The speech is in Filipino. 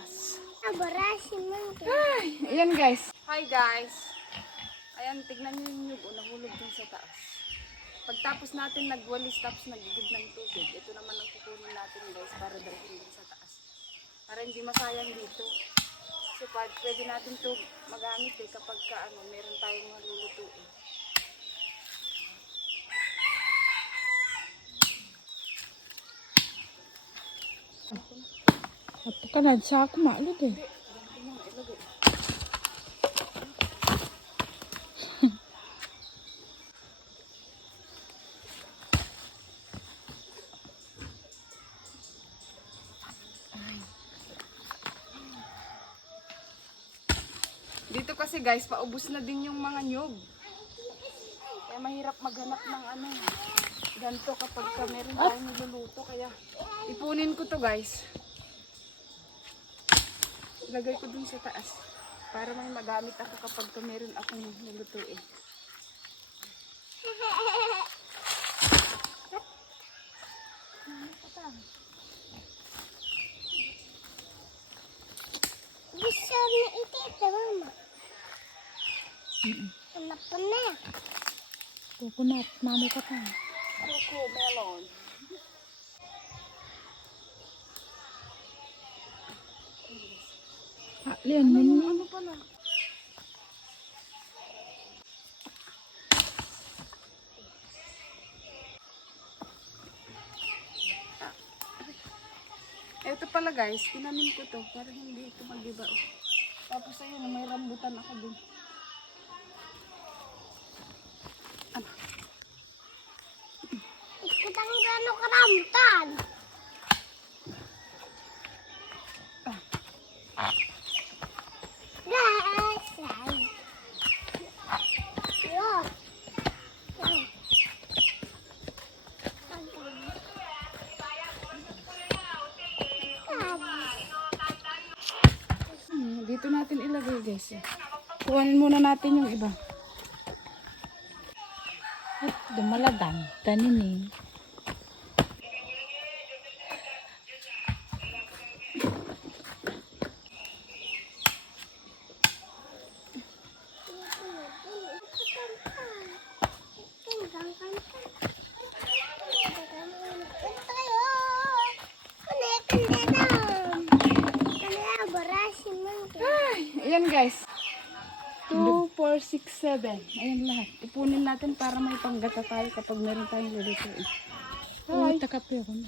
taas. Ay, ayan guys. Hi guys. Ayan, tignan nyo yung nyug. Nahulog dun sa taas. Pagtapos natin nagwalis tapos nagigib ng tubig, ito naman ang kukunin natin guys para dalhin dun sa taas. Para hindi masayang dito. Kasi pwede natin ito magamit kapag meron tayong malulutuin. Apa ka na sa ako maalod eh. Dito kasi guys, paubos na din yung mga nyug. Kaya mahirap maghanap ng ganito kapag meron tayong niluluto. Kaya ipunin ko to guys. Ilagay ko dun sa taas. Para may magamit ako kapag meron akong nilulutuin. Gusto na ito, mama. Anak ko na. Coconut, mami ka pa. Coco melon. Lian, yun. Ano pala? Ito pala guys, tinanim ko to para hindi ito mag-iba. Tapos ayun, may rambutan ako dun. Ikutang gano'ng karambutan. Guys, yun. Dito natin ilagay guys. Kuhanin muna natin yung iba. At dumaladan. Tanin eh. Ayan guys. 2, 4, 6, 7. Ayan lahat. Ipunin natin para may panggata tayo kapag meron tayong lulutuin. Oh, takap yun.